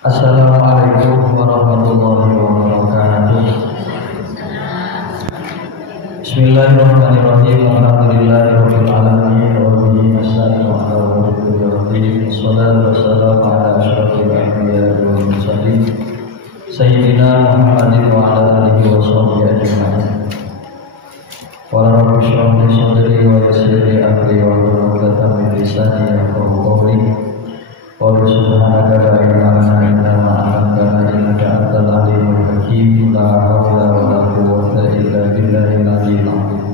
Assalamualaikum warahmatullahi wabarakatuh. Bismillahirrahmanirrahim. Alhamdulillahirabbil alamin wa bihi nasta'inu ala umuri wassalatu wassalamu ala asyrofil anbiya'i wal mursalin sayyidina Muhammadin wa ala alihi wa sahbihi ajma'in. Wa rabbi shrah li sadri wa yassir li amri wa hlul 'uqdatam min lisani yafqahu qawli. Wa subhanaka la ilaha illa anta innaka antal alimul hakim. La haula wa la quwwata illa billahil aliyyil azim.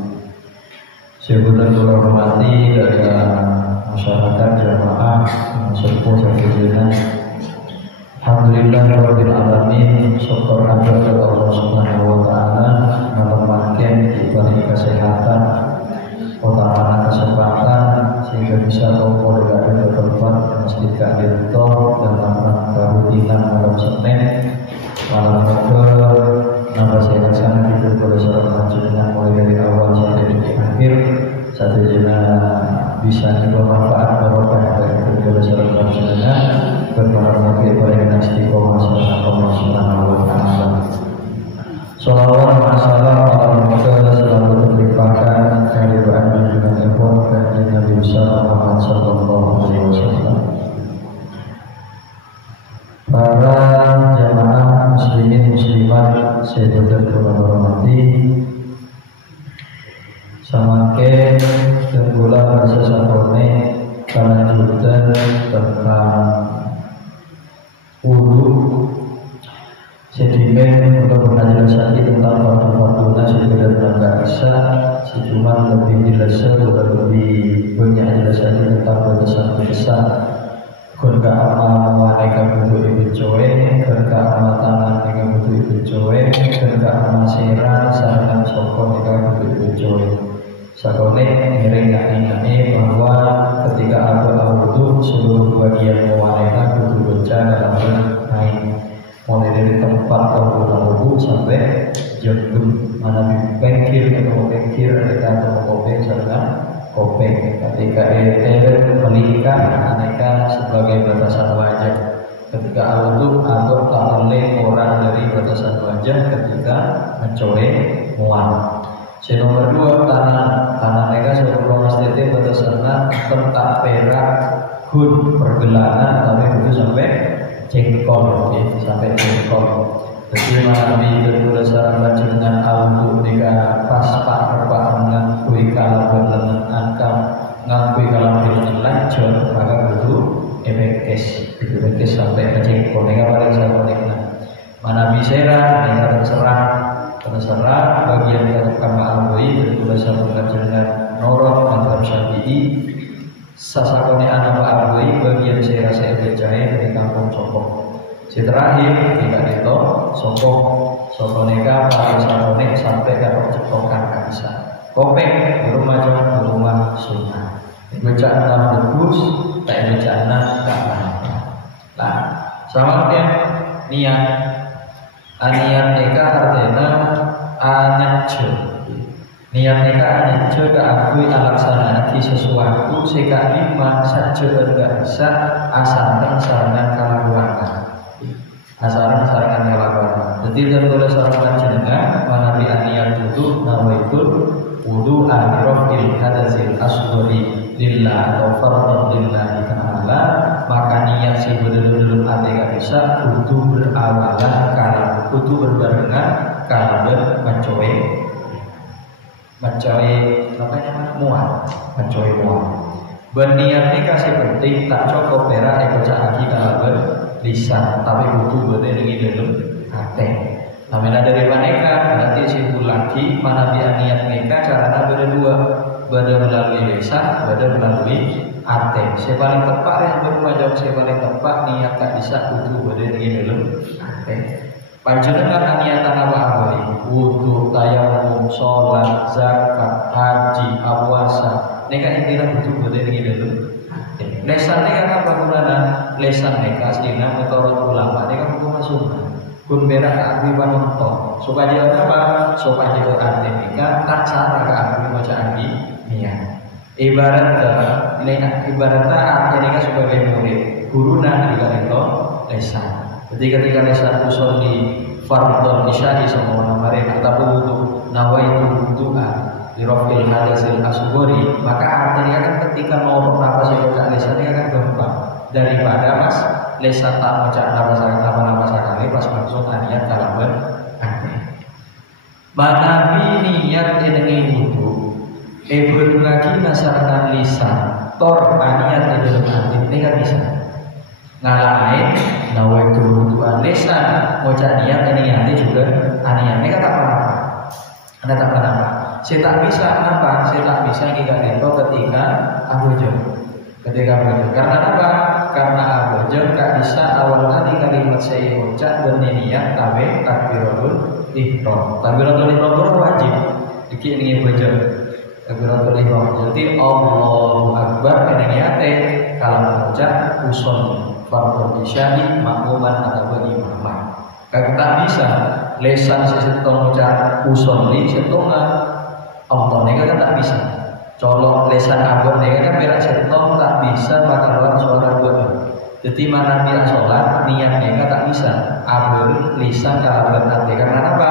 Sebutan hormati kepada masyarakat jamaah sepuh sepuhnya. Alhamdulillahirabbil alamin. Syukur kepada Allah Subhanahu wa taala menematkan diberi kesehatan, utama kesempatan sehingga bisa kumpul dengan berkorban masjid Kadirto dalam rangka rutinan malam Senin, malam Minggu. Nama saya laksana itu boleh seorang majunya mulai dari awal sampai di akhir. Satu jena bisa bermanfaat barokah dari itu boleh seorang majunya bermanfaat oleh istiqomah Allah Subhanahu wa taala. Shalawat wa salam ala Rasulullah selalu terlimpahkan kehadiran junjungan ikhwan kanjeng Nabi Muhammad sallallahu alaihi wasallam. Para jamaah muslimin muslimat saya hormati, samangke tenggula bahasa sapone kalanjutan tentang wudu. Sedimen untuk menjelaskan tentang waktu-waktunya sekedar tenaga bisa sejumlah lebih jelasnya lebih banyak jelasnya tentang batasan besar kerja amal mereka butuh ibu cowe, kerja amal tangan mereka butuh ibu cowe, kerja amal serah sarana sokong mereka butuh ibu cowe. Sakone ngiring nyanyi bahwa ketika ada wudu seluruh bagian mereka butuh bencana dalam naik. Mulai dari tempat kalau wudu sampai jantung mana bengkir atau bengkir kita atau kopeng serta kopeng. Ketika menikah aneka sebagai batasan wajah. Ketika wudu atau tak boleh orang dari batasan wajah ketika mencoreng mual. Nomor 2 tanah mereka sebelum masjid batasannya tempat perak gun pergelangan tapi itu sampai jengkol, sampai jengkol. Jadi Nabi berdasarkan bacaan al-wudu dengan pas perpaan ngakui kalau berlengan angkam ngakui kalau berlengan lanjut maka itu ebekes sampai ke jengkol. Mereka paling sama mana bisera dengan terserah bagian yang kama al-wudu berdasarkan bacaan norot antara syafi'i. Sasakone anak al-wudu bagian saya berjaya dari kampung Sokong. Si terakhir tidak itu Sokoneka paling sarone sampai dapat cekokan kabisa. Kopeng rumah sunnah. Bacaan bagus, tak bacaan kapan. Nah, sama dia niat. Niat neka artinya anakjo. Niat neka anakjo keakui alaksana di sesuatu sehingga lima saja bergasa asaran kalabuan. Asaran kalabuan. Jadi tertulis orang panjenengan manabi aniat wudu nawaitul wudu amirofil hadazil asdori lillah atau fardhu lillahi ta'ala, maka niat si bener-bener adega bisa kudu berawalan kalau kudu berbarengan kalau mencoy mual. Berniat ini kasih penting tak cukup pera ekoca lagi kalau lisan tapi butuh bener ini dalam hati. Namanya dari maneka berarti simpul lagi mana dia niat mereka caranya berdua, melalui lisan, melalui hati. Saya paling tepat yang bermacam saya paling tepat niat tak bisa butuh bener ini dalam hati. Panjenengan niatan apa ini? Wudu, tayamum, sholat, zakat, haji, puasa. Neka intinya butuh bener ini dalam. Lesan neka apa gunanya? Lesan neka aslinya menurut ulama neka hukum sunnah. Kun berak abi panonton. Supaya apa? Supaya arti neka tak cara ke abi macam abi niat. Ibarat Ini ibaratnya artinya sebagai murid. Guruna juga itu lesan. Jadi ketika lesan usul di fardhu isya semua kemarin ataupun untuk nawaitu doa di rafil hadasil asghari, maka artinya kan ketika norok nafas itu gak lesannya kan gampang daripada mas lesan tak macam nafas sekali pas langsung niat kalaban aneh. Manabi niat ini wudu Ibn lagi nasarkan lisan tor niat di dalam hati ini kan bisa ngalahin nawaitu wudu'an lisan macam niat ini hati juga aniat ini kan tak apa-apa. Anda tak apa-apa. Saya tak bisa apa? Saya tak bisa kita itu ketika abujur. Karena apa? Karena abujur tak bisa awal kali kalimat saya ucap dan niat tawe takbiratul ihram. Takbiratul ihram itu wajib. Iki ini abujur. Takbiratul ihram. Jadi Allahu Akbar ini niate kalau mengucap usul fardhu isya'i makmuman atau imamah. Kalau tak bisa lesan sesetong ucap usolli setengah Allah ini kan tak bisa. Colok lesan abot ini kan berak setong tak bisa bakal suara doa. Jadi mana dia sholat niatnya kan tak bisa. Abot lisan kalau berarti karena apa?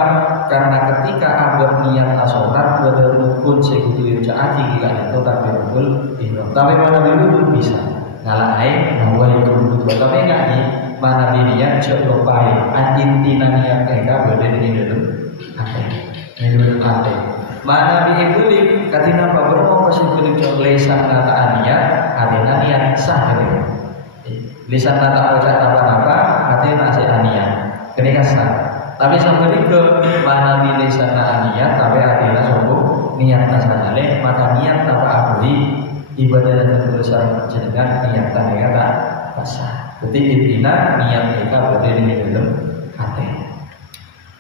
Karena ketika abot niat sholat berrukun sekutu ucap jika itu takbiratul ihram. Tapi mana dulu bisa ngalahin bahwa itu betul. Tapi enggak nih mana niat coba baik. Intina niat mereka berada di dalam hati. Di dalam hati. Mana diibulik katina babermo posibulik lesan nata niat katina niat sah gitu. Lisan nata ucap apa-apa katina si niat. Kenika sah. Tapi sampai itu mana di lisan niat tapi katina sungguh niat nasanale maka niat apa abdi ibadah dan tulisan jenengan niat tanya tak sah. Jadi intinya niat mereka berada di dalam hati.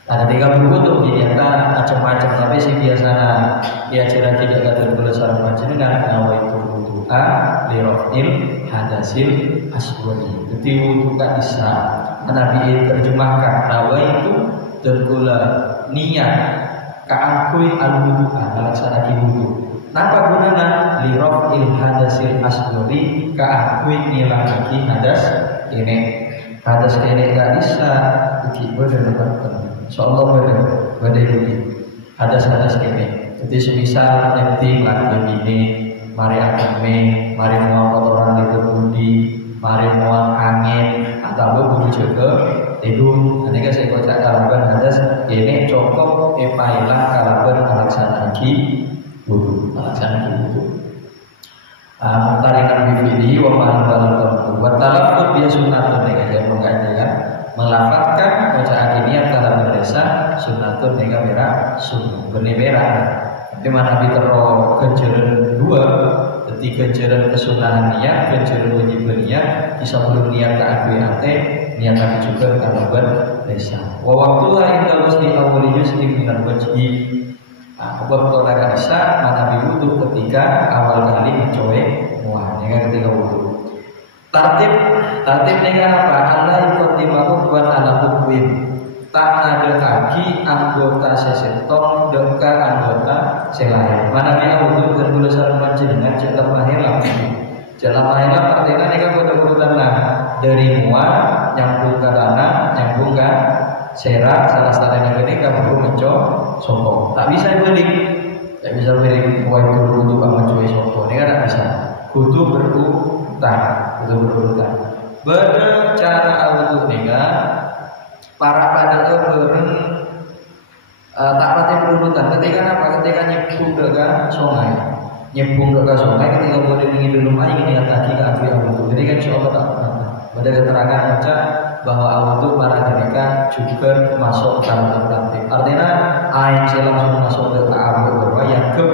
Ada 30 untuk diniatkan macam-macam, tapi sih biasanya diajaran tidak ada tulisan jenengan nawaitu wudu'a li raf'il hadasil asghari. Jadi wudu kan bisa Nabi terjemahkan nawaitu dan kula niat ka'akui al-wudu'a melaksanakan wudu. Napa gunanya li raf'il hadasil asghari ka'akui ngilangake hadas ini. Hadas ini gak bisa begitu dan insyaallah pada ini hadas ini. Jadi semisal nanti lagi ini mari agame, mari mau kotoran itu budi, mari mau angin atau budi juga itu ini kan saya baca kalaban hadas ini cukup epailah kalaban melaksanakan wudu. Tarikan bibidi wa ma'al bertalafut dia sunnatun dengan mengkajikan melafatkan bacaan ini antara berdesa sunnatun dengan merah sunnah berbeda. Tapi mana bitero kejaran dua, jadi kejaran kesunahan niat, kejaran wajib niat, bisa belum niat ke ate niat lagi juga kalau berdesa. Wa waktu lain terus di awal juz minar wajib. Waktu mereka bisa mana diwudu ketika awal kali mencoba muat, ya ketika wudu. Tartib dengan apa? Allah yuqaddimahu wa ala hukum. Tak ada kaki anggota seseton dekat anggota selain. Mana dia wudu dan gula sarman jenengan jalan lahir langsung. Jalan lahir artinya ini kan urutan dari muat nyambung ke tanah, nyambung ke serak salah satunya ini kamu mencok sombong. Tak bisa balik, tak bisa balik. Waktu dulu kamu mencoba sombong, ini kan tak bisa. Kudu berurutan, bercara awudu dengan para pada orang tak pati berurutan. Ketika apa? Ketika nyebung ke sungai, ketika boleh dingin dulu aja ini kaki ke api awudu. Jadi kan insya Allah tak pernah. Pada keterangan baca bahwa awudu para mereka juga masuk dalam tertib. Artinya air saya langsung masuk ke api berwa yang ke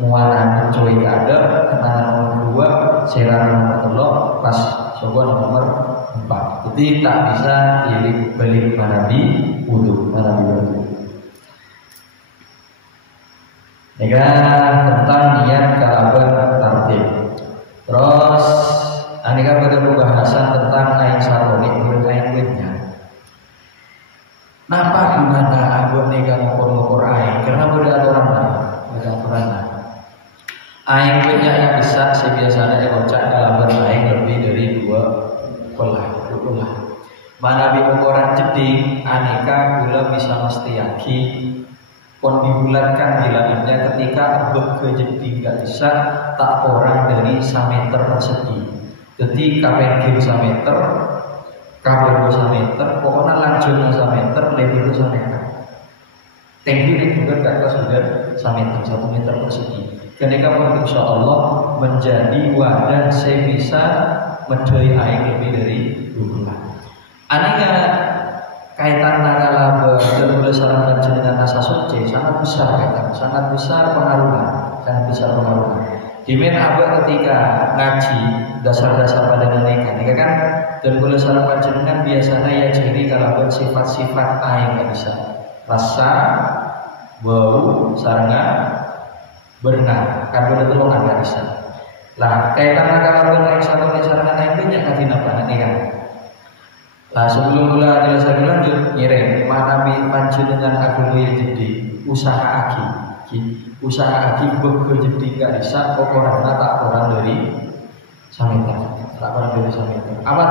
muatan mencuy ada ketangan nomor 2 seraran nomor 3 pas sobat nomor 4. Jadi tak bisa balik manabi wudu. Jika tentang niat kalaban tertib. Terus aneka pada pembahasan tentang ain saroni menurut ain witnya. Napa gimana aku nega ngopor ain? Karena pada aturan. Aing banyak yang besar sih biasanya kocak dalam aing lebih dari 2 ulah. Mana ukuran jeding aneka gula bisa mesti yakin pon dibulatkan bilangannya ketika ke jeding gak bisa tak orang dari 1 meter persegi. Jadi KPG 1 meter, kabel 1 meter, pokoknya lanjut 1 meter, lebar 1 meter. Tinggi ini juga kakak sudah 1 meter persegi. Ketika pun insya Allah menjadi wadah saya bisa medai air lebih dari 2 bulan. Anehnya kaitan nakala bergabung sarana dengan asa suci sangat besar kaitan, sangat besar pengaruhnya. Dimen abah ketika ngaji dasar-dasar pada neka kan dan boleh sarana panjenengan biasanya ya jadi kalau bersifat-sifat air nggak bisa rasa, bau, sarana berenang, kan betul nggak bisa. Lah kaitan nakala berenang satu sarana naik banyak kasih napa nih kan. Lah sebelum mula jelaskan lanjut ngiring mana panjenengan aku ya jadi usaha aki bekerja nggak bisa kok orang tak orang dari samita apa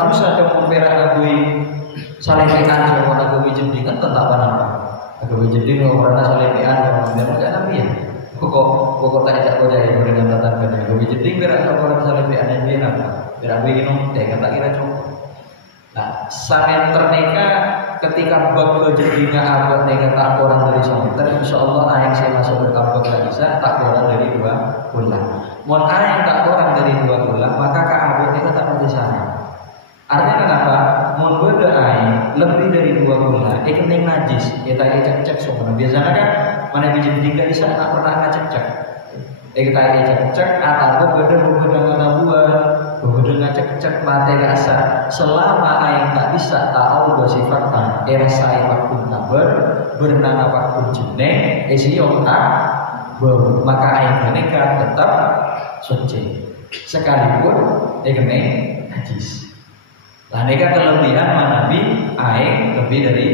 tuh saja memperah aku saling tekan sama aku jadi kan tentang apa aku jadi orang saling tekan orang dia nabi ya pokok tak ada kau jadi dengan tatan kerja aku jadi berak sama orang saling tekan dia apa berak begini teh kata kira cukup. Nah, sameter neka ketika bab jadinya abad neka tak kurang dari sameter, insya Allah ayat saya masuk berkabut tak bisa tak kurang dari 2 bulan. Mohon ayat tak kurang dari 2 bulan, maka ke abad neka tak pasti sana. Artinya kenapa? Mohon beda ayat lebih dari 2 bulan, ikan najis, kita cek semua. Biasanya kan mana bijak tiga di sana tak pernah ngecek. Kita cek atau beda dengan cek mati rasa selama ayam tak bisa tahu bersifatnya erasai waktu kabar bernama waktu jeneng esiok tak maka ayam mereka tetap suci sekalipun kena najis. Nah mereka kelebihan manabi ayam lebih dari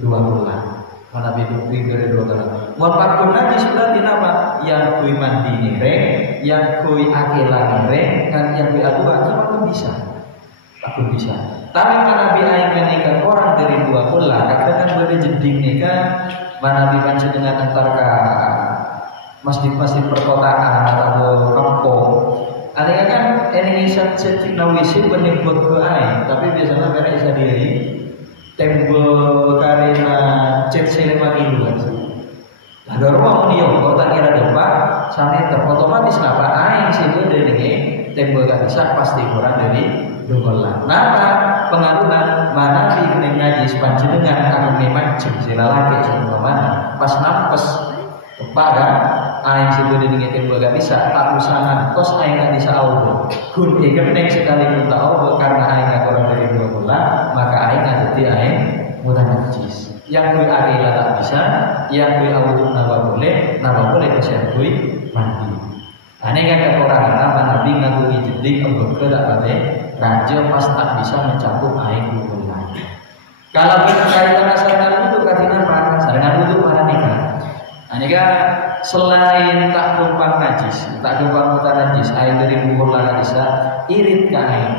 2 bulan. Manabi lebih dari 2 bulan. Walaupun najis berarti nama yang kui mandi nireng, yang kui akila nireng, kan yang kui adu akil bisa. Tapi manabi ayam menikah orang dari 2 bulan, kadang boleh jeding nikah, manabi panjang dengan antara masjid-masjid perkotaan atau kampung. Ada kan ini sensitif nawisi bernimbul ke air, tapi biasanya mereka bisa diri tembok karena cek selama kilo kan. Ada rumah union, kalau tak kira depan, sampai otomatis napa air situ dari ini tembok gak bisa pasti kurang dari 2 bulan. Napa pengaruhan mana di kena najis panjenengan akan memang sila lagi semua mana pas nampes kepada air situ dari ini tembok gak bisa tak usaha kos air gak bisa auto. Kun ikan sekali pun tak auto karena air gak kurang dari 2 bulan maka air gak jadi air mudah najis. Yang kui akhirnya tak bisa, yang kui awal nama boleh bisa kui mandi. Aneh kan kekurangan apa nabi ngaku jadi kebeke tak pada raja pas tak bisa mencakup air 2 bulan. Kalau kita kaitan saringan wudhu kaitan apa? Saringan wudhu para nikah. Aneh kan selain tak tumpang najis, tak tumpang mutan najis, air dari 2 bulan bisa irit ke air.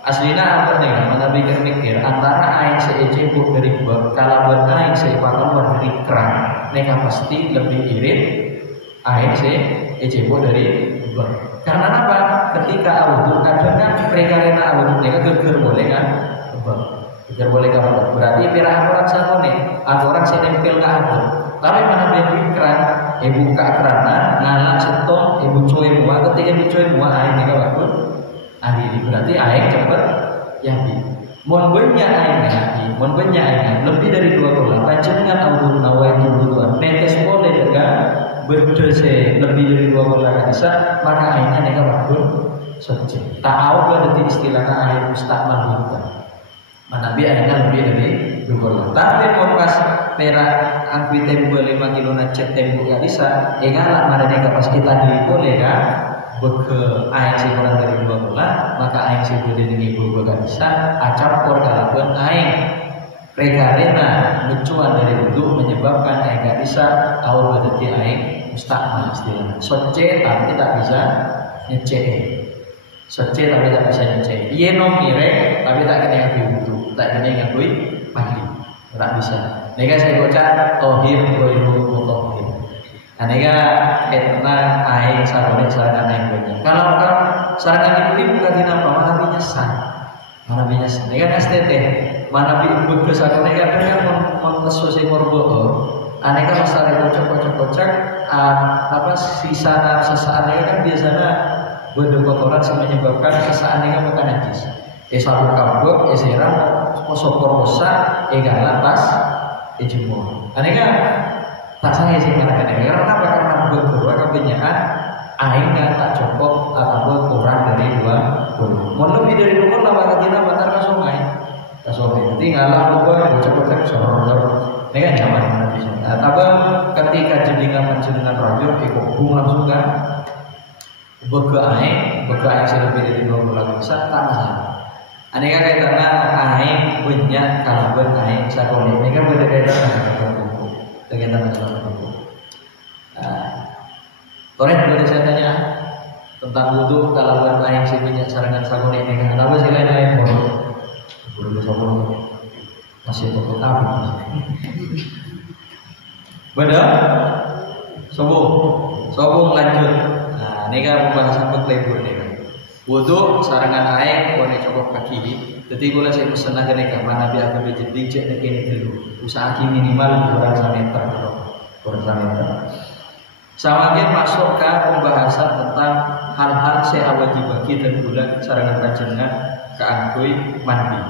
Aslinya apa nih? Mana bikin mikir antara air seecebuk dari bak, kalau buat air sepakan dari keran, mereka pasti lebih irit air seecebuk dari bak. Karena apa? Ketika awudu kadang kan mereka rena awudu mereka geger boleh kan? Geger boleh kan? Berarti pira aturan satu nih, aturan saya nempel ke awudu. Tapi mana bikin keran, ibu buka keranan, ngalah setok, ibu cuy mua, ketika ibu cuy mua air mereka waktu. Ini berarti air cepat yakin. Mohon banyak airnya lebih dari 2 bulan. Panjenengan awal nawai dulu netes boleh juga berdosa lebih dari 2 bulan bisa maka airnya mereka waktu suci. Tak tahu berarti istilahnya air mustakmal juga. Manabi airnya lebih dari 2 bulan. Tapi mau pas perak angkui tembok 5 kilo nacet tembok gak bisa. Enggak mana mereka pas kita boleh kan? Beke air si kurang dari 2 bulan maka air si boleh ini gak bisa acampur kalaupun air rekarena lucuan dari wudhu menyebabkan aing gak bisa awal berarti aing mustakmal istilahnya. Soce tapi tak bisa nyece. Soce tapi tak bisa nyece. Iya nomire tapi tak kena ngaku wudhu, tak kena ngaku mandi, tak bisa. Nega saya baca tohir goiru tohir. Nega karena aing sarone sarangan aing banyak. Kalau sarangan itu bukan dinapa mana binyasan, mana binyasan. Nega STT. Mana bimbut kesana kan mengesusi korbo, aneka masalah kocok apa sisa sesaatnya kan biasanya berdokotoran menyebabkan sesaatnya makan najis. Satu kabut, serang, posokor bosa, gak lapas, jemur. Aneka tak sangat sih mana karena apa karena berkurang kebanyakan airnya tak cukup atau kurang dari 20. Mau lebih dari 20 lama lagi nama tar sungai. Kasofi, tinggallah buat bocah-bocah soror. Ini kan zaman Nabi. Tapi ketika jenengan menjenengan rajul, ikut bung langsung kan, begaing sudah lebih dari 20 lagi besar, tak masalah. Aneka kaitannya aing banyak kalaban aing sakoni. Ini kan beda kaitan dengan masalah buku. Korek boleh saya tanya tentang wudhu kalaban aing si banyak sarangan sakoni ini kan? Apa sih lain-lain bodoh? Belum sombong masih pokok tahu. Benar? Sombong lanjut. Nah, ini kan pembahasan lebur nih kan. Wudu sarangan air boleh cokok kaki. Jadi boleh saya pesan aja nih kan. Mana biar aku jadi cek ini dulu. Usaha minimal kurang 1 meter. Sama dia masuk ke pembahasan tentang hal-hal saya wajib bagi dan bulan sarangan panjenengan keangkui mandi.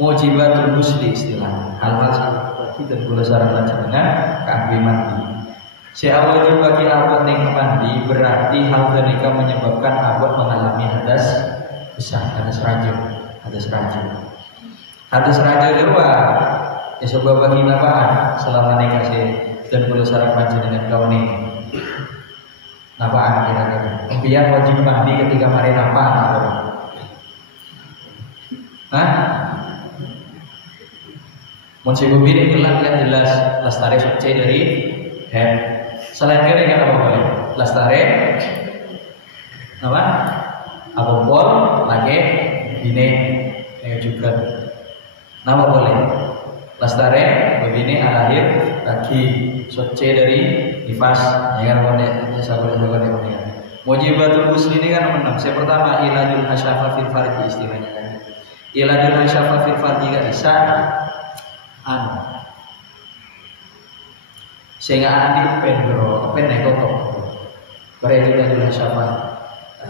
Mujibatul musli istilahnya hal-hal bagi dan gula saran panjenengan keangkui mandi. Saya wajib bagi abad ning mandi berarti hal kenika menyebabkan abad mengalami hadas besar, hadas rajin. Hadas rajin kedua, sebab bagi napaan selama nikah dan gula saran panjenengan kawan ini. Napaan kira-kira? Biar wajib mandi ketika mari napaan? Hah? Monsibu ini bilang kan jelas lestari suci dari head. Selain kira kan apa boleh? Lestari apa? Apa pol lagi ini juga. Nama boleh? Lestari begini alahir lagi suci dari nifas. Ya kan boleh? Boleh. Mujibatul ghusl ini kan nomor 6. Yang pertama ilajul hasyafa fil farji istilahnya kan. Ilajul hasyafa fil farji kan bisa sehingga adik pendek kok berarti ilajul hasyafa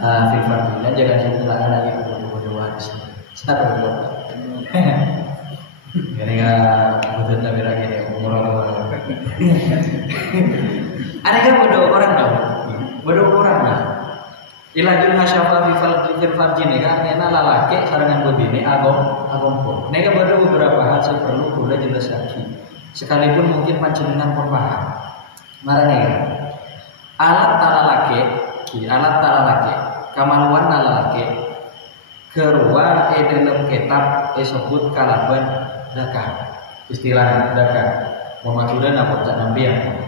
fil farji dan jangan setelah lagi bodoh-bodohan satu gara-gara betul nabi lagi deh umur ada kan bodoh orang lah. Ilajul hasyafa fil farji ini kan enak lalaki sarangan bebini agom pun. Nega ada beberapa hal yang perlu boleh jelas lagi. Sekalipun mungkin panjenengan pun paham. Marane alat talalaki, kamaluan talalaki keruan dalam kitab disebut kalaban dakar. Istilah dakar. Memajudan apa tak nambian?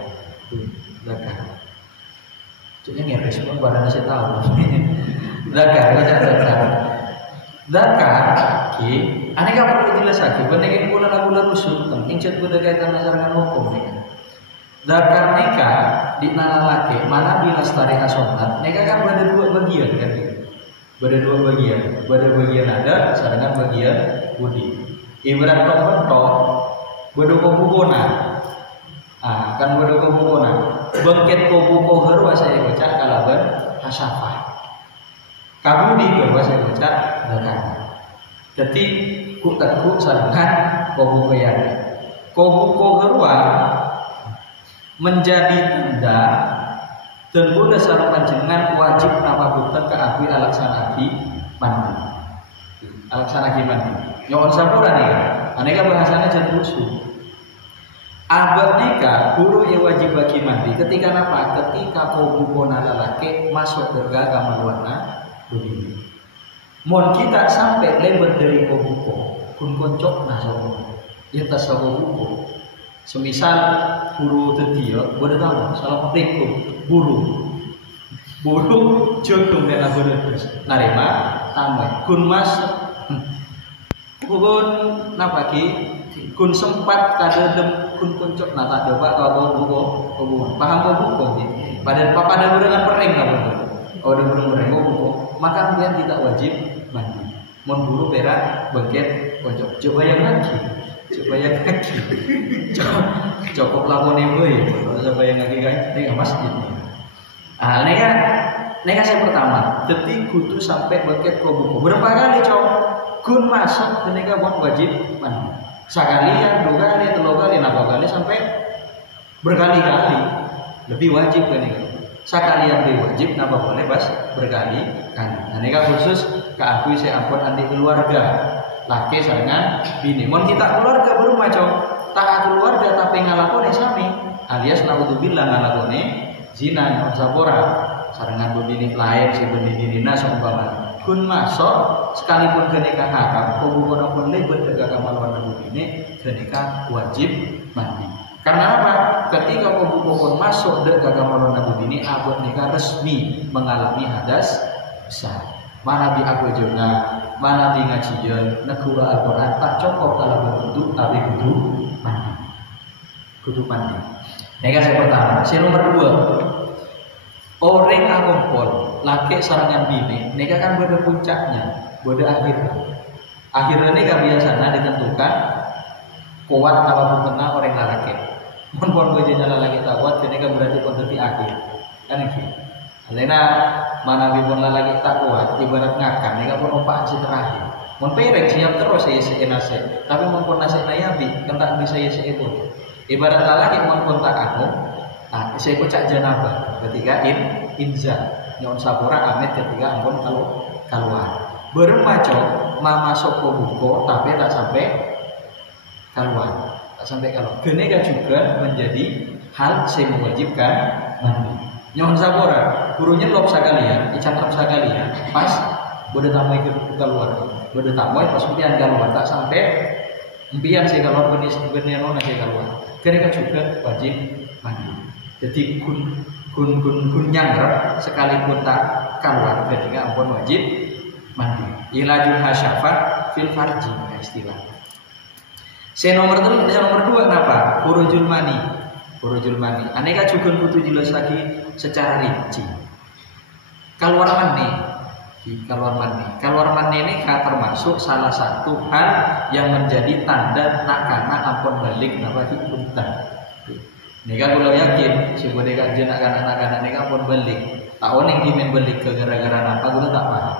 Dakar. Jadi ngeres pun badan saya tahu. Dakar, ki, aneka perlu jelas lagi. Bener pula lagu rusuh, penting cat pada kaitan masalah hukum ni. Dakar neka di nala laki, mana di lestari asonat, neka kan ada 2 bagian kan? Ada 2 bagian. Ada bagian ada, sarangan bagian budi. Ibarat pentok, bodoh kubukona. Kan bodoh kubukona. Bangkit kubu kohar saya baca kalaban hasyafah. Kamu di bawah saya baca dakar. Jadi kutatku sarangan kubu koyan. Kubu kohar menjadi tanda dan buddha sarang panjenengan wajib nama bukan keakui alaksanaki mandi. Alaksanaki mandi. Nyawan sapura nih. Aneka bahasanya jadi rusuh. Abad nikah guru yang wajib bagi mandi ketika apa? Ketika kau bukona lalaki masuk ke agama warna begini. Mon kita sampai lebar dari kau buko kun koncok nasomo. ya tasawuf buku. Semisal buru tadi ya, boleh tahu salah petikku buru jodoh dan abu terus narima tamu kun mas kun napa ki kun sempat kadang kun kuncok nata doa kau buku paham kau buku pada dengan pering kau udah pering buku maka kemudian tidak wajib mandi mon buru perak bangket kuncok coba yang lagi cukup lakon ibu coba yang lagi kan ini masjid neka saya pertama detik kudu sampai bangket kau buku berapa kali kun masuk neka buat wajib mandi sekali ya 2 kali 3 kali 4 kali sampai berkali-kali lebih wajib kan neka sekali yang lebih wajib napa boleh bas berkali kali neka khusus keakui saya ampun anti keluarga laki sarangan bini mon kita keluarga berumah tak keluarga tapi ngalakone sami alias naudzubillah ngalakone zina non sabora sarangan bini lain si bini dina seumpama kun masuk sekalipun kenikah haram hubungan pun lebet ke kamaluan ini kenikah wajib mandi karena apa ketika hubungan masuk ke kamaluan ini abad nikah resmi mengalami hadas besar mana bi aku juga mana di ngajian negara Al-Quran tak cukup kalau berwudu tapi kudu mandi. Ini kan saya pertama. Saya nomor 2 orang akompol laki sarangan bini. Ini kan pada puncaknya, pada akhirnya ini kan biasanya ditentukan kuat apapun tengah orang laki. Mohon bojanya laki tak kuat, ini kan berarti kondisi akhir. Kan gitu. Alena mana bibon lagi tak kuat ibarat ngakak nega pun ompaan si terakhir mon perek siap terus saya nase tapi mon pun nase nayabi kentak bisa saya itu ibarat lagi mon kontak aku saya kocak janabah ketika inza nyon sapura amit ketika ampun kalau keluar bermaco mama masuk ke buku tapi tak sampai keluar genega juga menjadi hal yang mewajibkan mandi nyon sapura gurunya lop sekalian, dicakap sekalian, pas bodoh tamu ikut keluar, bodoh tamu pas impian keluar tak sampai impian saya keluar benih nona saya keluar, karena juga wajib mandi. Jadi kun nyangger sekalipun tak keluar, ketika ampun wajib mandi. Ilajul hasyafat fil farji istilah. Saya nomor 2 kenapa? Khurujul mani. Aneka juga butuh jelas lagi secara rinci. Keluar mani ini termasuk salah satu hal yang menjadi tanda nakana ampun balik napa hikuntan. Ini kan kalau yakin sebenarnya jenak anak-anak ini ampun balik. Tahu nih dimen balik ke gara-gara apa guru tak paham.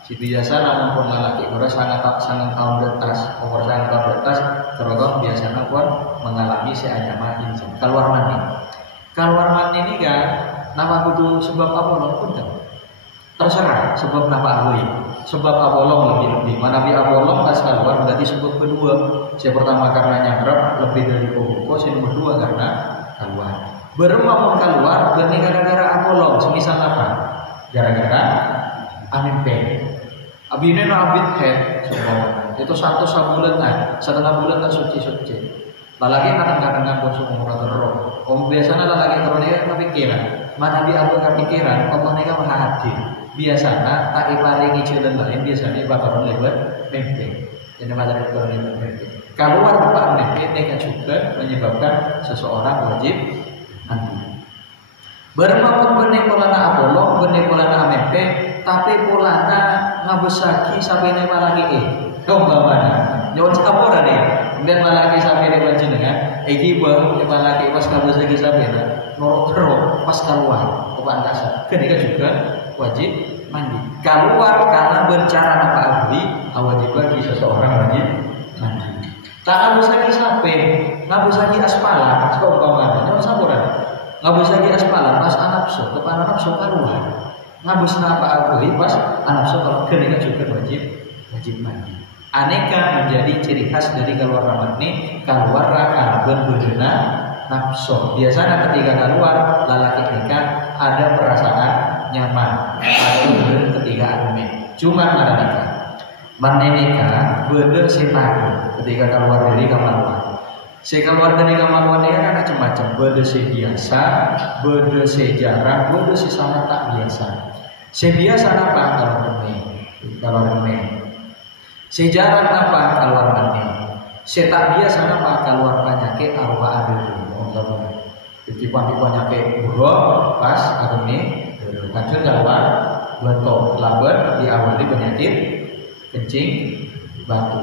Si biasa namun pun lelaki orang sangat tahun detas, umur sangat tahun detas, terus biasanya pun mengalami seanyama insan. Keluar mani ini kan nama butuh sebab apa pun kan. Terserah sebab nama Abu sebab Abolong lebih mana bi Abolong pas keluar berarti sebab kedua. Yang pertama karena nyamrap lebih dari pokok, yang kedua karena keluar. Beremam keluar berarti gara-gara Abolong. Semisal apa? Gara-gara amin pe. Abine no abit head semua. Itu 1 bulan setengah bulan tak suci. Lalaki kadang-kadang bosok umur terus. Biasanya lalaki terus dia kepikiran. Mana bi aku kepikiran, Allah neka maha adil. Biasanya tak iparingi jalan lain biasanya bakalan lewat mimpi. Jadi materi kalau lewat mimpi. Keluar bapak mimpi neka juga menyebabkan seseorang wajib mandi. Bermaksud benih polana Apollo, benih polana mimpi, tapi polana ngabesaki sampai nema lagi kau mana? Nyawa sapora deh. Kemudian malaki sampai nema jenengan, bang malaki pas ngabesaki sampai norok pas keluar ke angkasa. Ketika juga wajib mandi. Keluar karena bencana apa ahli, wajib bagi seseorang wajib mandi. Tak ngabesaki sampai, ngabesaki aspalan, seumpama nyawa sapora. Ngabesaki aspalan pas anapso, depan anapso keluar. Ngabus apa ahli pas anapso kalau ketika juga wajib mandi. Aneka menjadi ciri khas dari keluar mani, keluar raka berbeda nafsu. Biasanya ketika keluar lalaki nikah ada perasaan nyaman atau ketika amin. Cuma ada nikah. Menikah beda setaku ketika keluar dari kamar mandi. Keluar dari kamar mandi kan macam-macam. Beda biasa, beda jarang, beda sangat tak biasa. Biasa apa kalau rene? Jarang apa keluar mandi? Tak biasa apa keluar penyakit arwah ada dulu. Jadi penyakit buruk pas rene, kadang keluar betul labar diawali penyakit kencing batu.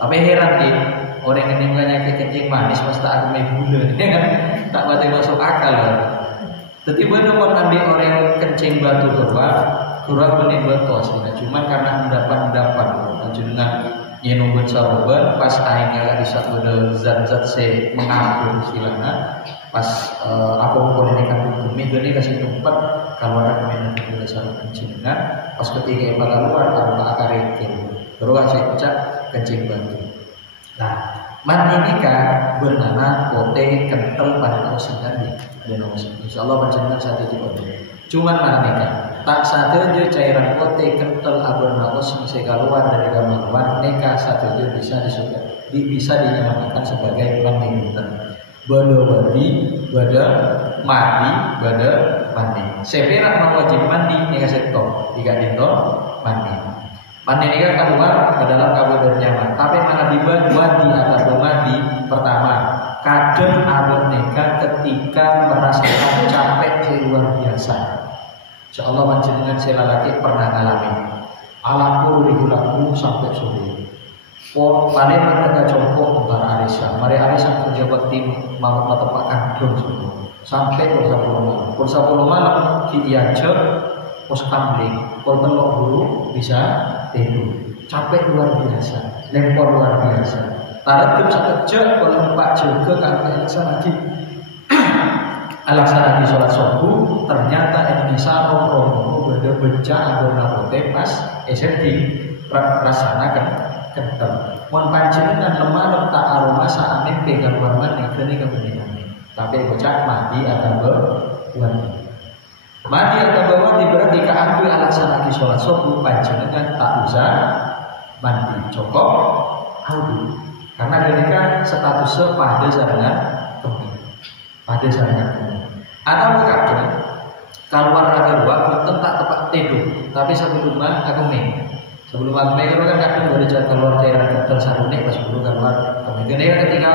Tapi heran nih, orang yang penyakit kencing manis pasti tak akan gula, tak berarti masuk akal. Jadi benar nanti orang kencing batu keluar benih betul sebenarnya. Cuma karena mendapat dengan nyenubun saroban pas aingnya di saat ada zat-zat se mengatur istilahnya. Pas apa boleh dikandung bumi ini kasih tempat kalau ada minum gula sarap kencingnya. Pas ketika yang keluar taruh akar itu terus saya cek kencing batu. Nah, mandi nikah bernama pote kental pada nausin tadi. Ada nausin. Insyaallah berjalan satu juga. Cuman mandi nikah tak satu je cairan pote kental abernaus bisa keluar dari kamar nikah satu je bisa bisa dinyatakan sebagai mandi. Bada mandi, bada mandi. Sebenarnya wajib mandi nikah sektor, tiga dito mandi. Mandi nikah keluar ke dalam kabel nyaman. Tapi mana wadi atau mandi pertama, kadang abad nikah ketika merasakan capek luar biasa. Insyaallah panjenengan selalaki pernah ngalami. Alaku rigulaku sampai sore. Paling mereka contoh antara Arisa. Mari Arisa kerja bakti mau tepak kandung sampai pul 10 malam kita aja pos kambing, pul telok dulu bisa tidur. Capek luar biasa, lempar luar biasa. Tarat satu jam kalau Pak juga kan lagi alasan sholat subuh ternyata Indonesia romo berbeca agama pote pas SMP rasana kental. Mun panjenengan lemah tak aroma saamene pegang warman ini kebenaran. Tapi bocah mati atau berwadi. Mati atau berwadi berarti keambil alasan lagi sholat subuh panjenengan tak usah mandi cukup audu. Karena ketika statusnya pada sarangan kemih. Pada sarangan kemih. Atau kadang keluar raga waktu tak tepat tidur, tapi sebelumnya aku nih. Sebelum aku kan kadang baru keluar cairan kental sarune pas belum keluar. Kemudian ketika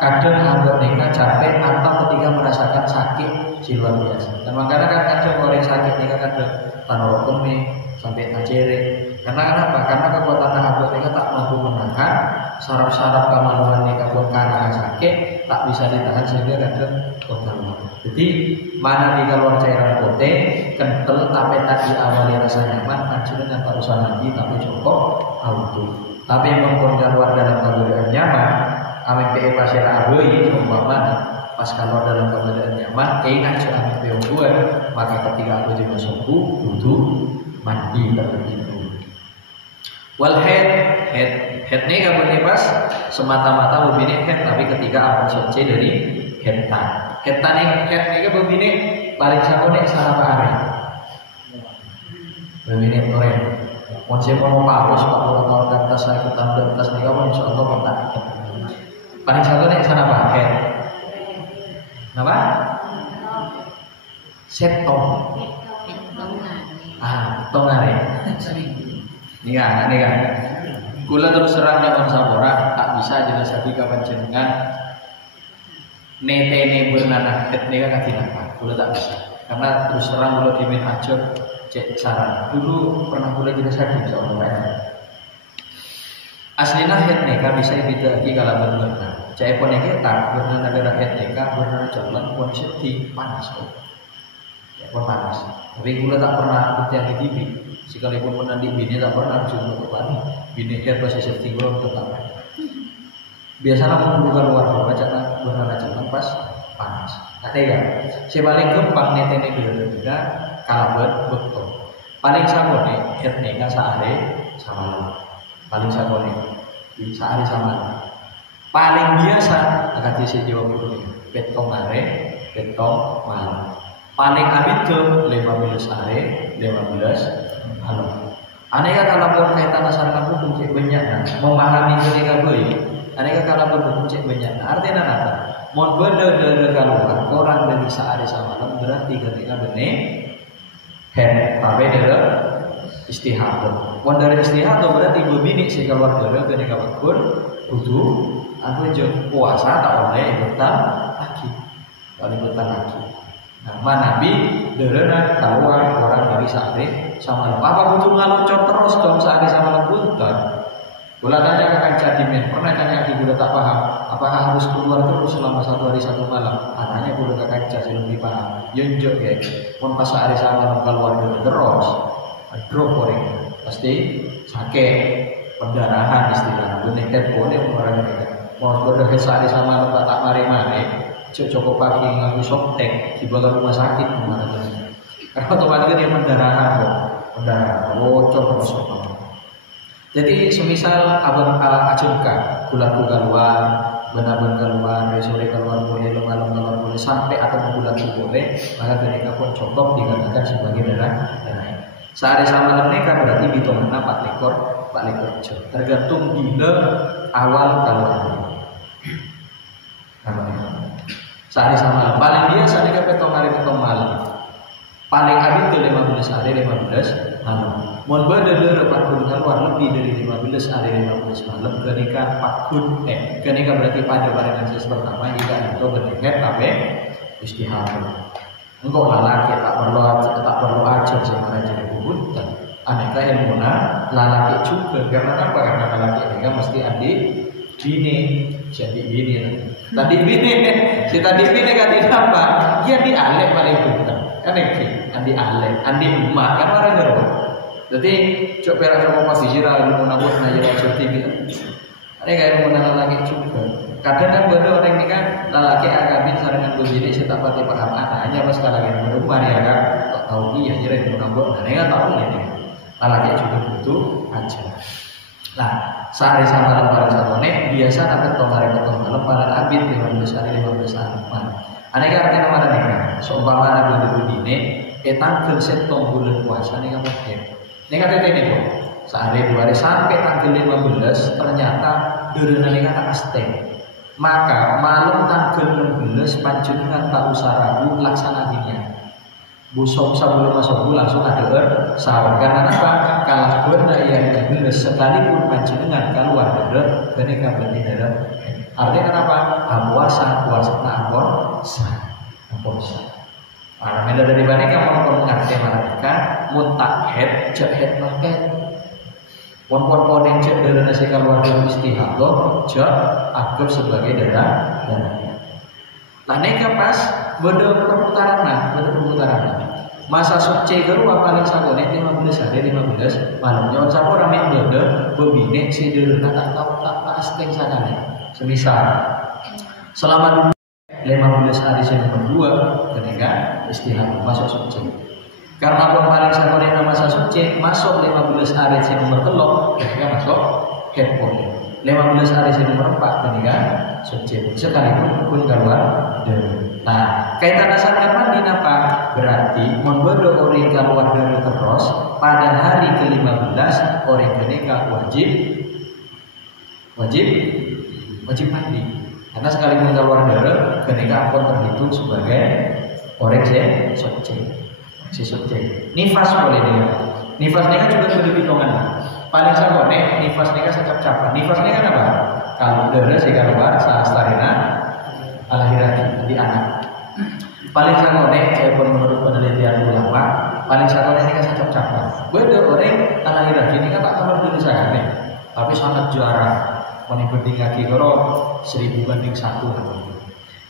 kadang agak nikah capek atau ketika merasakan sakit si luar biasa. Dan makanya kan kadang orang sakit nikah kadang tanah kemih sampai acere. Karena kenapa? Karena kekuatan agak nikah tak mampu menahan saraf-saraf kemaluan nikah pun karena sakit tak bisa ditahan sehingga kadang kotor. Jadi mana di keluar cairan pote kental tapi tak diawali rasa nyaman panjenengan tak usah mandi tapi cukup auto. Tapi mengkon keluar dalam keadaan nyaman ame pe pasien aboi umpama pas keluar dalam keadaan nyaman ingat ame pe buat maka ketika aku juga subuh butuh mandi terlebih dahulu. Wal head ni kabut pas semata-mata begini head tapi ketika aku suci dari head ni begini paling sakone salah paham. Begini orang Monsep mau paus pak orang ke atas saya ke atas ni kamu insyaallah kontak. Paling sakone sana pakai. Napa? Setong. Tongare. Ini kan. Kula terus terang dengan sabora tak bisa jelas lagi kapan jenengan netene bernanah etne kan tidak. Kula tak bisa. Karena terus terang kula dimin aja cek saran. Dulu pernah kula jelas lagi soal mereka. Aslina het neka bisa dibagi kalau benar. Cek pun kita benar negara het neka benar jalan kondisi di panas kok. Ya pun panas. Tapi kula tak pernah yang di TV. Sekalipun pernah di bini tak pernah cuma ke Bali. Bini het pas safety gua tetap. Biasanya menghubungkan luar baca benar jalan pas panas. Ada ya. Sebalik gampang netene beda-beda kalau betul. Paling sakone het neka sehari sama. Paling sakone sehari sama. Paling biasa agak diisi Jawa dulu betong malam. Paling abid ke 15 hari 15 malam. Aneka kalau berkaitan sarana hukum cek banyak memahami ketika baik. Aneka kalau berhukum cek banyak. Artinya apa? Mau beda keluar orang dari sehari semalam berarti ketika benih head tapi dari istihadah. Mau dari istihadah berarti berbini sih keluar dari ketika pun butuh aku jauh puasa tak boleh ikutan lagi. Kalau ikutan lagi. Nah, Nabi derena keluar orang dari sehari semalam. Apa butuh ngalucot terus dong sehari semalam buntar? Gula tanya akan cadimen, pernah tanya lagi gula tak paham. Apakah harus keluar terus selama 1 hari 1 malam? Anaknya gula tak kaca belum dipaham. Yonjok ya, pun pas hari semalam keluar terus, drop orang pasti sakit, pendarahan istilahnya. Beneket boleh orang ini. Mau berdua sehari semalam tak mari-mari, cukup pagi ngaku softtek di bawah rumah sakit kemana tadi. Karena otomatis dia pendarahan, bocor terus. Jadi semisal abang ajungkan bulan keluar, benar-benar keluar, sore keluar boleh, malam keluar boleh, sampai atau bulan boleh, maka mereka pun cukup dikatakan sebagai darah. Sehari sama mereka berarti hitungan 4 ekor jam. Tergantung bila awal keluar. Sehari sama paling biasa mereka petong hari petong malam. Paling habis itu 15 hari 15 malam. Mohon beda pakun keluar lebih dari 15 hari 15 malam ketika pakun ketika berarti pada barengan ses pertama jika itu berdekat tapi istihadah. Engkau lalaki tak perlu ajar sama raja kubur dan aneka yang mana lalaki juga karena apa? Karena lalaki mereka mesti adik bini jadi bini tadi bini si tadi bini kan apa? Dia dialek paling bukan kan andi alek andi emak kan orang ngerti. Jadi coba coba pasti jira ilmu nabut naya wajib tinggi. Ada kayak ilmu lalaki juga. Kadang kan bener orang ini kan lalaki agamin sarangan begini saya tak pati paham hanya pas kalau lagi berumah ya kan tak tahu iya jira ilmu nabut. Nah ini kan tahu ini. Lalaki juga butuh aja. Nah sehari sama lembaran satu nih biasa dapat kemarin lembaran abid 15 hari 15 hari. Ada yang artinya mana nih kan? Seumpama ada dulu ini, tanggal setong bulan puasa nih kan pakai. Ini kata ini kok, sehari 2 hari sampai tanggal 15 ternyata durungan ini kata asteng. Maka malam tanggal 16 panjenengan tak usah ragu laksana dininya. Busok sebelum masuk langsung ada sahur karena apa? Kalah benar yang 16 sekalipun panjenengan keluar dari ketika berdiri. Artinya kenapa? Puasa ampun sah. Karena mila dari mana kamu mengerti mereka mutakhid jahid makan. Pon yang cek dari nasi keluar dari istihadah jak anggap sebagai darah. Lah neka pas beda perputaran. Masa suci itu paling sagone 15 hari 15 malam. Jangan sampai orang yang beda bebini si derena tak tahu tak pasti sakane. Semisal selama 15 hari yang kedua ketika istihadah masuk suci. Karena pun paling sagone masa suci masuk 15 hari yang nomor telok ketika masuk headphone. 15 hari yang nomor 4 ketika suci. Sekalipun pun keluar dari. Nah, kaitan dasarnya mandi apa? Berarti membodoh orang keluar dari terus pada hari ke-15 orang ketika wajib mandi. Karena sekalipun keluar darah ketika pun terhitung sebagai orang suci. Nifas boleh dia. Nifas ini kan juga sudah hitungan. Paling sama nifas ini kan secap-capan. Nifas ini kan apa? Kalau darah sih keluar saat starina alahirati di anak. Paling sakone pun menurut penelitian ulama, paling sakone ini kan secap-capan. Beda orang alahirati ini kan tak kalah dulu sakane, tapi sangat jarang. Menibanding kaki koro 1000 banding 1.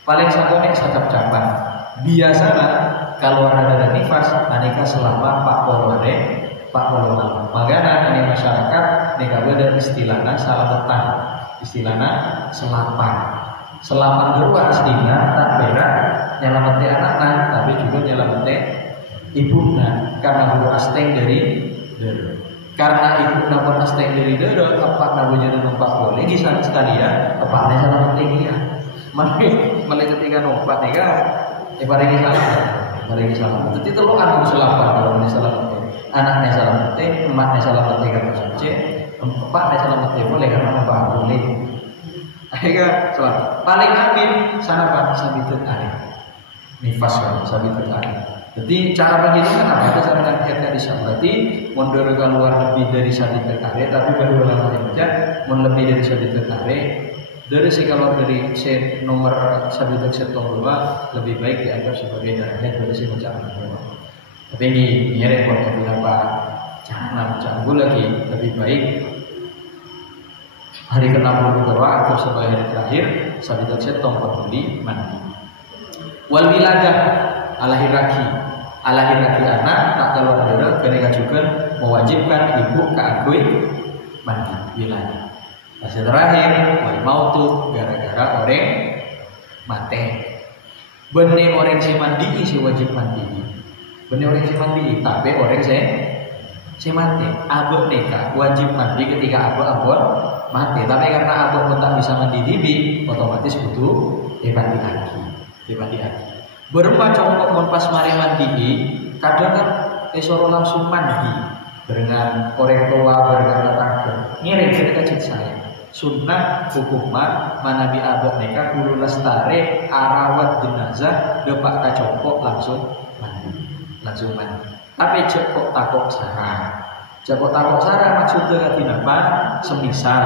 Paling sakone secap-capan. Biasanya kalau ada nifas, anika selama 40 malam. Makanya ini masyarakat nika ada istilahnya salamatan, istilahnya selapan dua aslinya tak berat nyelamati anak-anak tapi juga nyelamati ibunya karena guru asteng dari dero. Karena ibu pun asteng dari dero, tepat nabunya numpak boleh di sana sekali ya, tepatnya selamatnya dia. Mulai ketika numpak nih kan, ibaratnya salah. Jadi telur kan selapan kalau ini selamatnya. anaknya selamat emaknya selamat karena suci, bapaknya selamat boleh karena bapak boleh. Akhirnya selamat. Paling akhir sana pak sabitul arif. Nifas kan sabitul arif. Jadi cara penghitungan apa? Ada cara mengangkatnya di sana. Berarti mundur keluar lebih dari sabitul arif, tapi baru lama saja. Mun lebih dari sabitul arif. Dari kalau dari nomor sabitul setong lebih baik dianggap sebagai derajat dari si bacaan. Tapi ini repot beberapa jangan canggung lagi lebih baik hari ke-60 atau sebagai hari terakhir sabitul setong peduli mandi. Wal wiladah alahiraki anak tak keluar darah kena juga mewajibkan ibu keagui mandi wiladah. Fase terakhir, wal mautu gara-gara orang mati. Benih orang si mandi si wajib mandi. Benih orang si mandi, tapi orang si mati. Abah nikah wajib mandi ketika abah mati. Tapi karena abah pun tak bisa mandi dibi, otomatis butuh mandi lagi. Berempat cowok mau pas mari mandi, kadang kan esoro langsung mandi dengan orang tua berkata ngirim ketika saya. Sunnah hukumah manabi abad nikah kudu lestari arawat jenazah depak kacopok langsung mandi. Tapi cekok takok sarah maksudnya kenapa? Semisal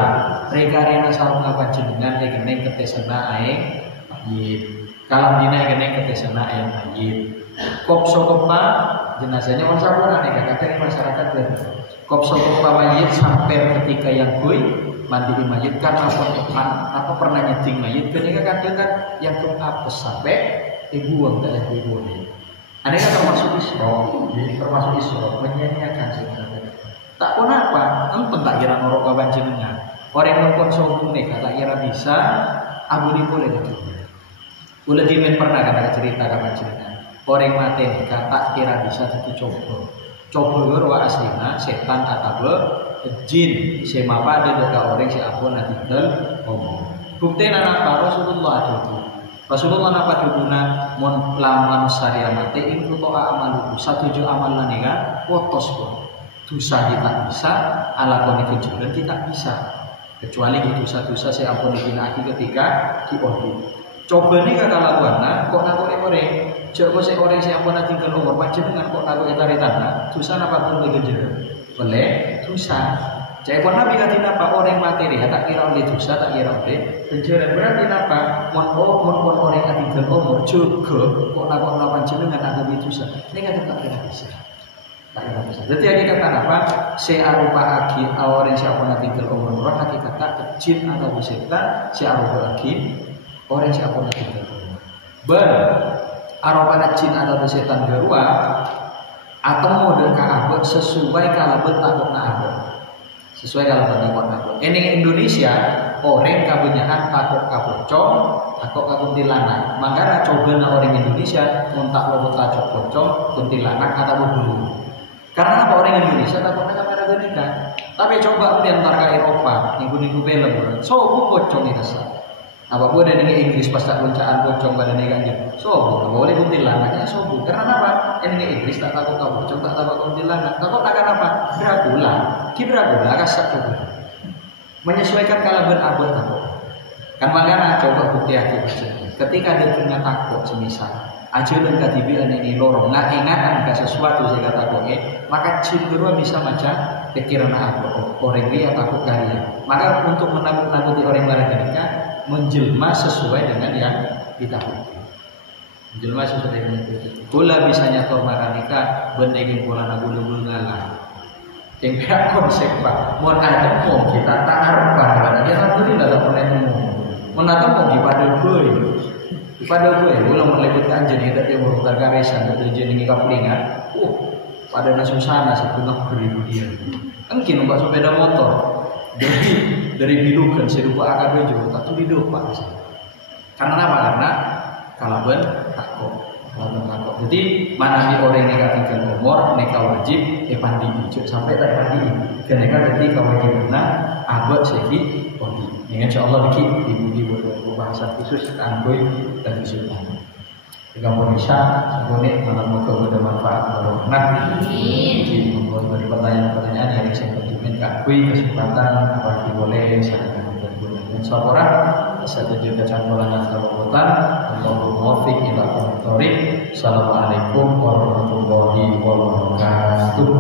reka sarung apa jenengan yang ketesena ae mayit. Kalau dina yang ketesena ae mayit. Kop sokopa jenazahnya orang saburan kadang masyarakat kop sokopa mayit sampai ketika yang kuy mandi mayit karena apa pernah nyeting mayit ketika kadang kan yang apes sampai dibuang ke ibu ini. Ada kan termasuk isro menyanyiakan sebenarnya. Tak pun apa, entah tak kira norok kawan jenengan. Orang yang konsumsi nih tak kira bisa, abu di boleh itu. Ulah dimen pernah kata cerita kawan jenengan. Orang mati nih tak kira bisa jadi coba wa aslina setan atau jin sema pada dekat orang si aku nanti ngomong. Bukti apa Rasulullah itu. Rasulullah napa duguna mon laman syariah mati itu to amalu satuju amalan nih kan wotos kok. Dosa kita bisa ala kon itu jalan kita bisa. Kecuali itu dosa saya ampun dikinaki ketika diodi. Coba nih kata lakuana kok naku orang coba saya orang si ampun tinggal umur macam dengan kok naku etari tanah dosa napa pun digejer. Boleh dosa. Jadi pun Nabi kata apa orang materi tak kira oleh dosa tak kira oleh penjara berarti apa? Mon orang yang tinggal umur juga kok nak jenengan ada dosa. Ini kan tak kira bisa. Jadi yang kata apa? Searupa aki orang siapa nak tinggal umur orang hakikat tak jin atau setan searupa aki orang siapa nak tinggal umur. Arupa jin atau setan gerua atau model kaabah sesuai kalau takut naabah sesuai kalau takut naabah. Ini Indonesia orang kebanyakan takut kapocong, takut kuntilanak. Makanya coba orang Indonesia muntak lobot takut pocong, kuntilanak atau bulu. Karena apa orang Indonesia takut kamera genika. Tapi coba di antara Eropa, minggu film, so pocong itu sah. Apa pun ada dengan Inggris pas tak loncaan pocong pada negara sobu, tak boleh kuntilanaknya sobu. Karena apa? Ini Inggris tak takut pocong, tak takut kuntilanak. Takut akan apa? Dracula kasar coba. Menyesuaikan kalau berabad takut. Kan makanya coba bukti hati ketika dia punya takut semisal aja dan katibi ini lorong nggak ingatan ke sesuatu saya kata maka cindera bisa macam pikiran apa orang dia takut kalian. Maka untuk menakut-nakuti orang lain menjelma sesuai dengan yang ditakuti. Menjelma sesuai dengan yang ditakuti. Kula bisa nyator makanika benegin pola nagulu-gulu ngalah. Yang pihak konsep pak, mau ada mau kita tak harapkan, dia nanti tidak pernah nemu. Mau mau pada gue, ulang meliputkan jadi tidak dia berputar karesan, tidak jadi kaplingan. Pada nasusana sepunah beribu dia. Mungkin mbak sepeda motor. Dari bilukan serupa AKB juga tak tuh didopak. Karena apa? Karena kalaban takut. Jadi mana nih orang yang tinggal umur, mereka wajib pandi hijau sampai tak pandi. Karena ketika wajib benar, abad segi pandi. Insya Allah bikin ibu-ibu bahasan khusus anggoy dan sultan. Jika pun bisa, sebenarnya malam moga bermanfaat barokah. Jadi memberi pertanyaan-pertanyaan yang saya pentingin kakui kesempatan bagi boleh saya akan berguna. Sahabat, saya juga campuran asal-usulkan untuk muwafiq ila qomitorik. Assalamualaikum warahmatullahi wabarakatuh.